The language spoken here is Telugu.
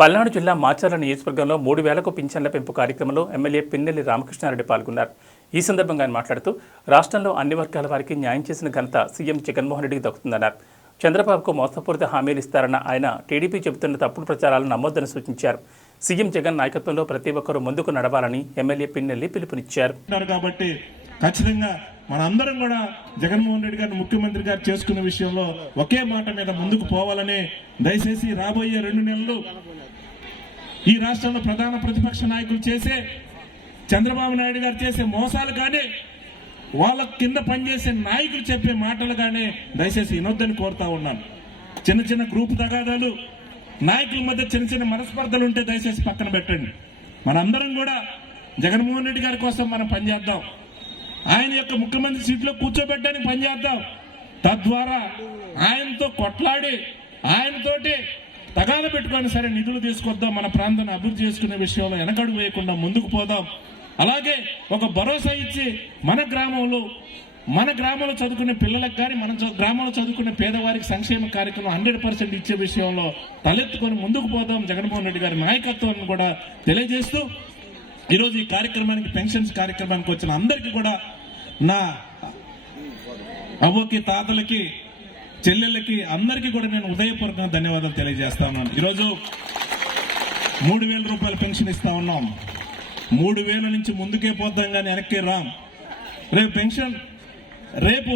పల్నాడు జిల్లా మాచర్ల నియోజకవర్గంలో 3,000కు పింఛన్ల పెంపు కార్యక్రమంలో ఎమ్మెల్యే పిన్నెల్లి రామకృష్ణారెడ్డి పాల్గొన్నారు. ఈ సందర్భంగా ఆయన మాట్లాడుతూ రాష్ట్రంలో అన్ని వర్గాల వారికి న్యాయం చేసిన ఘనత సీఎం జగన్మోహన్ రెడ్డికి దక్కుతుందన్నారు. చంద్రబాబుకు మోసపూరిత హామీలు ఇస్తారన్న ఆయన టీడీపీ చెబుతున్న తప్పుడు ప్రచారాలను నమ్మొద్దని సూచించారు. సీఎం జగన్ నాయకత్వంలో ప్రతి ఒక్కరూ ముందుకు నడవాలని ఎమ్మెల్యే పిన్నెల్లి పిలుపునిచ్చారు. కాబట్టి ఖచ్చితంగా మనందరం కూడా జగన్మోహన్ రెడ్డి గారిని ముఖ్యమంత్రి గారు చేసుకున్న విషయంలో ఒకే మాట మీద ముందుకు పోవాలని దయచేసి రాబోయే 2 నెలలు ఈ రాష్ట్రంలో ప్రధాన ప్రతిపక్ష నాయకులు చేసే చంద్రబాబు నాయుడు గారు చేసే మోసాలు కానీ వాళ్ళ కింద పనిచేసే నాయకులు చెప్పే మాటలు కానీ దయచేసి వినొద్దని కోరుతా ఉన్నాను. చిన్న చిన్న గ్రూప్ తగాదాలు, నాయకుల మధ్య చిన్న చిన్న మనస్పర్ధలు ఉంటే దయచేసి పక్కన పెట్టండి. మనందరం కూడా జగన్మోహన్ రెడ్డి గారి కోసం మనం పనిచేద్దాం. ఆయన యొక్క ముఖ్యమంత్రి సీట్లో కూర్చోబెట్టడానికి పనిచేద్దాం. తద్వారా ఆయనతో కొట్లాడి ఆయనతోటి తగాద పెట్టుకొని సరే నిధులు తీసుకొద్దాం. మన ప్రాంతాన్ని అభివృద్ధి చేసుకునే విషయంలో వెనకడుగు వేయకుండా ముందుకు పోదాం. అలాగే ఒక భరోసా ఇచ్చి మన గ్రామంలో చదువుకునే పిల్లలకు కానీ మన గ్రామంలో చదువుకునే పేదవారికి సంక్షేమ కార్యక్రమం 100% ఇచ్చే విషయంలో తలెత్తుకొని ముందుకు పోదాం. జగన్మోహన్ రెడ్డి గారి నాయకత్వాన్ని కూడా తెలియజేస్తూ ఈరోజు ఈ కార్యక్రమానికి పెన్షన్స్ కార్యక్రమానికి వచ్చిన అందరికీ కూడా నా అవ్వకి, తాతలకి, చెల్లెళ్ళకి అందరికీ కూడా నేను హృదయపూర్వకంగా ధన్యవాదాలు తెలియజేస్తా ఉన్నాను. ఈరోజు 3,000 రూపాయల పెన్షన్ ఇస్తా ఉన్నాం. 3,000 నుంచి ముందుకే పోతాం కానీ వెనక్కి రాం. రేపు పెన్షన్ రేపు